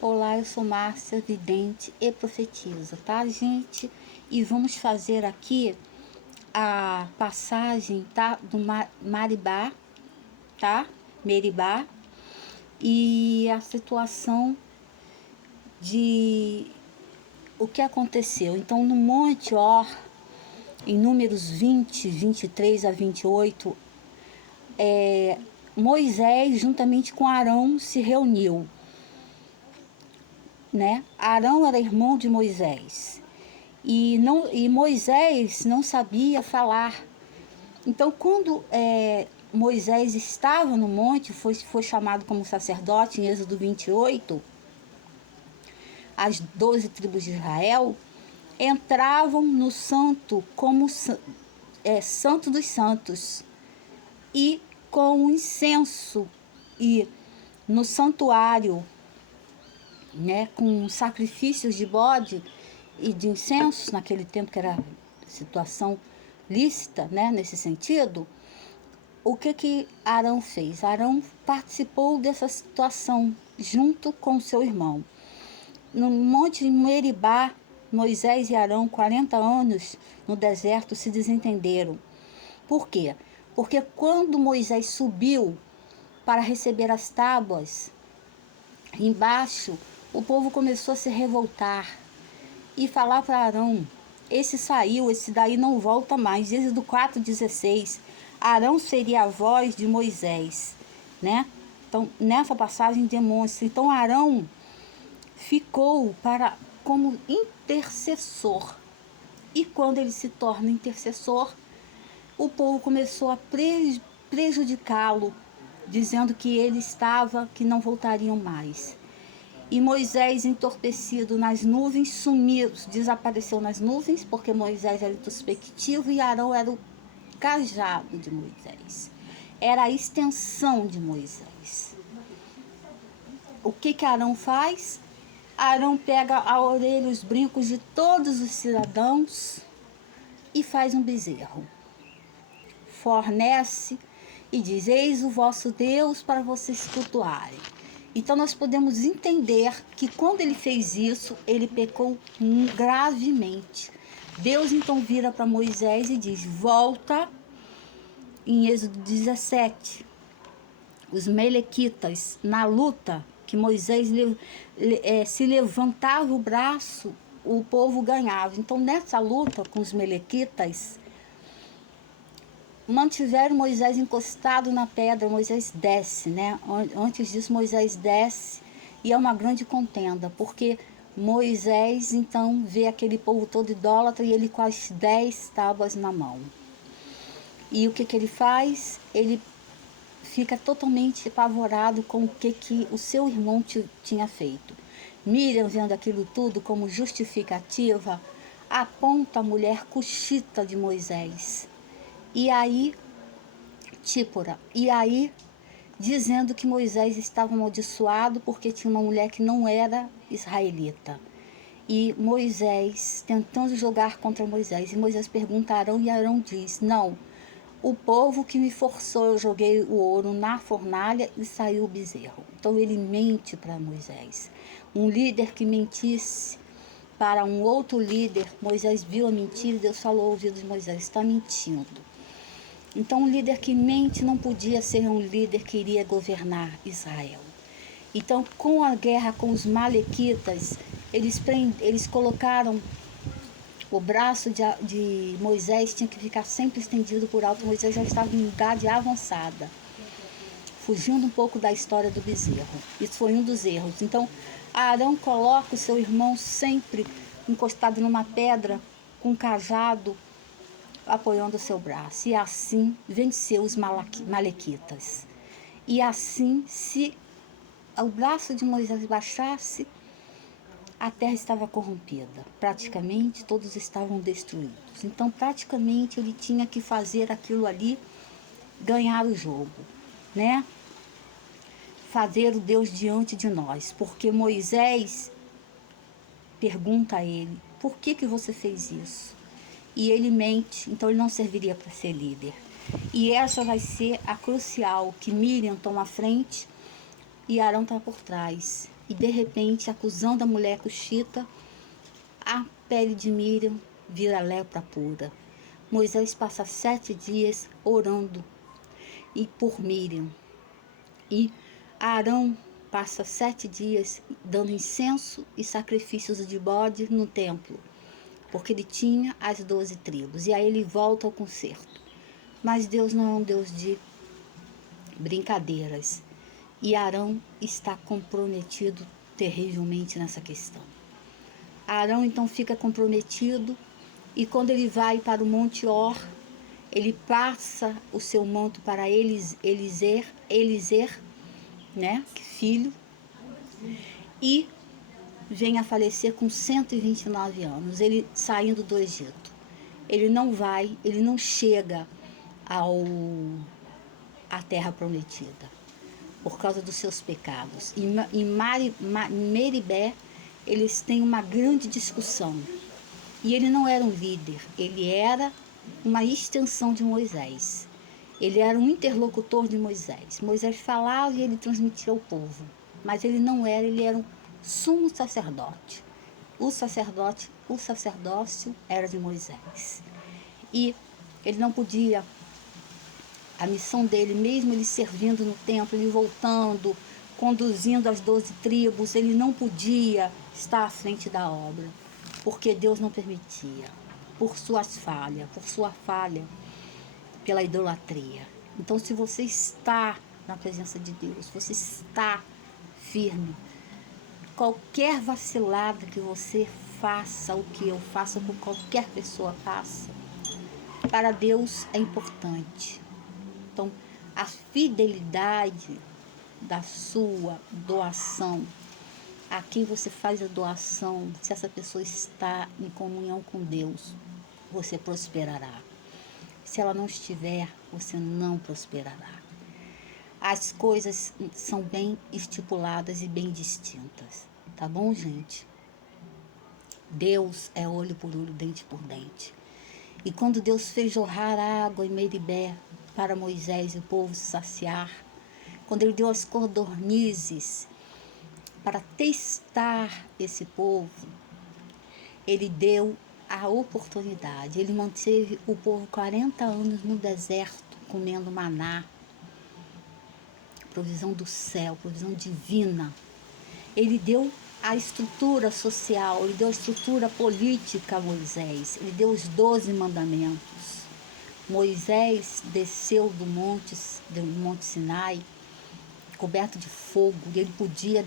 Olá, eu sou Márcia, vidente e profetisa, tá, gente? E vamos fazer aqui a passagem, tá, do Maribá, tá? Meribá, e a situação de o que aconteceu. Então, no Monte Or, em Números 20, 23 a 28, Moisés, juntamente com Arão, se reuniu, né? Arão era irmão de Moisés. E Moisés não sabia falar. Então, quando Moisés estava no monte, foi chamado como sacerdote, em Êxodo 28, as 12 tribos de Israel entravam no santo como santo dos santos, e com o incenso, e no santuário, né, com sacrifícios de bode e de incenso, naquele tempo que era situação lícita, né, nesse sentido. O que Arão fez? Arão participou dessa situação junto com seu irmão. No monte Meribá, Moisés e Arão, 40 anos no deserto, se desentenderam. Por quê? Porque quando Moisés subiu para receber as tábuas, embaixo o povo começou a se revoltar e falar para Arão: esse saiu, esse daí não volta mais. Êxodo 4,16. Arão seria a voz de Moisés, né? Então, nessa passagem demonstra. Então, Arão ficou como intercessor. E quando ele se torna intercessor, o povo começou a prejudicá-lo, dizendo que não voltariam mais. E Moisés, entorpecido nas nuvens, sumiu, desapareceu nas nuvens, porque Moisés era introspectivo e Arão era o cajado de Moisés. Era a extensão de Moisés. O que Arão faz? Arão pega a orelha, os brincos de todos os cidadãos e faz um bezerro. Fornece e diz: eis o vosso Deus para vocês cultuarem. Então nós podemos entender que quando ele fez isso, ele pecou gravemente. Deus então vira para Moisés e diz: volta. Em Êxodo 17, os melequitas, na luta que Moisés se levantava o braço, o povo ganhava. Então nessa luta com os melequitas, mantiveram Moisés encostado na pedra. Moisés desce, né? Antes disso, Moisés desce e é uma grande contenda, porque Moisés então vê aquele povo todo idólatra e ele com as 10 tábuas na mão. E o que ele faz? Ele fica totalmente apavorado com o que o seu irmão tinha feito. Miriam, vendo aquilo tudo como justificativa, aponta a mulher cuxita de Moisés. E aí, Típora, dizendo que Moisés estava amaldiçoado porque tinha uma mulher que não era israelita. E Moisés, tentando jogar contra Moisés, e Moisés pergunta a Arão, e Arão diz: não, o povo que me forçou, eu joguei o ouro na fornalha e saiu o bezerro. Então ele mente para Moisés. Um líder que mentisse para um outro líder, Moisés viu a mentira e Deus falou ao ouvido de Moisés: está mentindo. Então um líder que mente não podia ser um líder que iria governar Israel. Então, com a guerra com os malequitas, eles colocaram o braço de Moisés, tinha que ficar sempre estendido por alto. Moisés já estava em idade avançada, fugindo um pouco da história do bezerro. Isso foi um dos erros. Então Arão coloca o seu irmão sempre encostado numa pedra, com um cajado apoiando o seu braço, e assim venceu os malequitas. E assim, se o braço de Moisés baixasse, a terra estava corrompida. Praticamente todos estavam destruídos. Então praticamente ele tinha que fazer aquilo ali, ganhar o jogo, né? Fazer o Deus diante de nós. Porque Moisés pergunta a ele: por que você fez isso? E ele mente, então ele não serviria para ser líder. E essa vai ser a crucial, que Miriam toma a frente e Arão está por trás. e de repente, acusando a mulher cuxita, a pele de Miriam vira lepra pura. Moisés passa 7 dias orando e por Miriam. E Arão passa 7 dias dando incenso e sacrifícios de bode no templo, porque ele tinha as 12 tribos. E aí ele volta ao concerto. Mas Deus não é um Deus de brincadeiras. E Arão está comprometido terrivelmente nessa questão. Arão então fica comprometido e quando ele vai para o Monte Or, ele passa o seu manto para Eliser, né, filho, e vem a falecer com 129 anos, ele saindo do Egito. Ele não chega à terra prometida por causa dos seus pecados. Em Meribé, eles têm uma grande discussão. E ele não era um líder, ele era uma extensão de Moisés. Ele era um interlocutor de Moisés. Moisés falava e ele transmitia ao povo. Mas ele não era, ele era um sumo sacerdote. O sacerdócio era de Moisés. E ele não podia, a missão dele, mesmo ele servindo no templo, ele voltando, conduzindo as 12 tribos, ele não podia estar à frente da obra, porque Deus não permitia, por sua falha, pela idolatria. Então, se você está na presença de Deus, você está firme, qualquer vacilada que você faça, o que eu faça, ou qualquer pessoa faça, para Deus é importante. Então, a fidelidade da sua doação, a quem você faz a doação, se essa pessoa está em comunhão com Deus, você prosperará. Se ela não estiver, você não prosperará. As coisas são bem estipuladas e bem distintas, tá bom, gente? Deus é olho por olho, dente por dente. E quando Deus fez jorrar água em Meribé para Moisés e o povo se saciar, quando ele deu as codornizes para testar esse povo, ele deu a oportunidade. Ele manteve o povo 40 anos no deserto, comendo maná, provisão do céu, provisão divina. Ele deu a estrutura social, ele deu a estrutura política a Moisés, ele deu os 12 mandamentos. Moisés desceu do Monte Sinai, coberto de fogo, e ele podia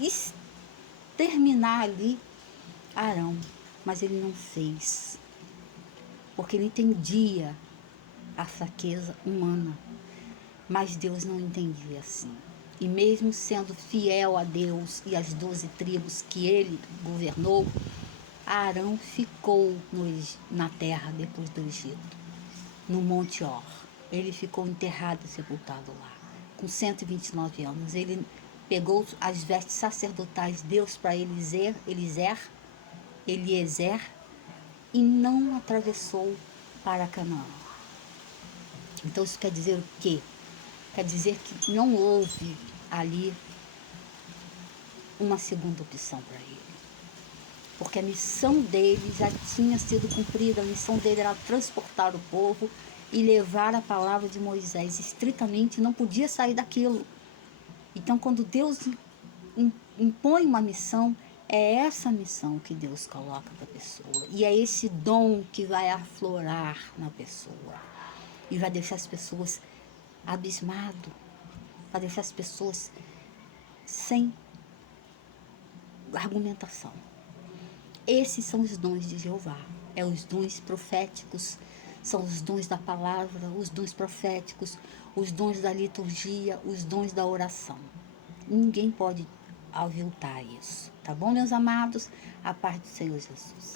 exterminar ali Arão, mas ele não fez, porque ele entendia a fraqueza humana, mas Deus não entendia assim. E mesmo sendo fiel a Deus e às 12 tribos que ele governou, Arão ficou na terra depois do Egito, no Monte Or. Ele ficou enterrado e sepultado lá, com 129 anos. Ele pegou as vestes sacerdotais, deu para Eliezer, e não atravessou para Canaã. Então isso quer dizer o quê? Quer dizer que não houve ali uma segunda opção para ele. Porque a missão dele já tinha sido cumprida, a missão dele era transportar o povo e levar a palavra de Moisés estritamente, não podia sair daquilo. Então, quando Deus impõe uma missão, é essa missão que Deus coloca para a pessoa. E é esse dom que vai aflorar na pessoa. E vai deixar as pessoas abismadas, vai deixar as pessoas sem argumentação. Esses são os dons de Jeová. É os dons proféticos, são os dons da palavra, os dons proféticos, os dons da liturgia, os dons da oração. Ninguém pode aviltar isso. Tá bom, meus amados? A paz do Senhor Jesus.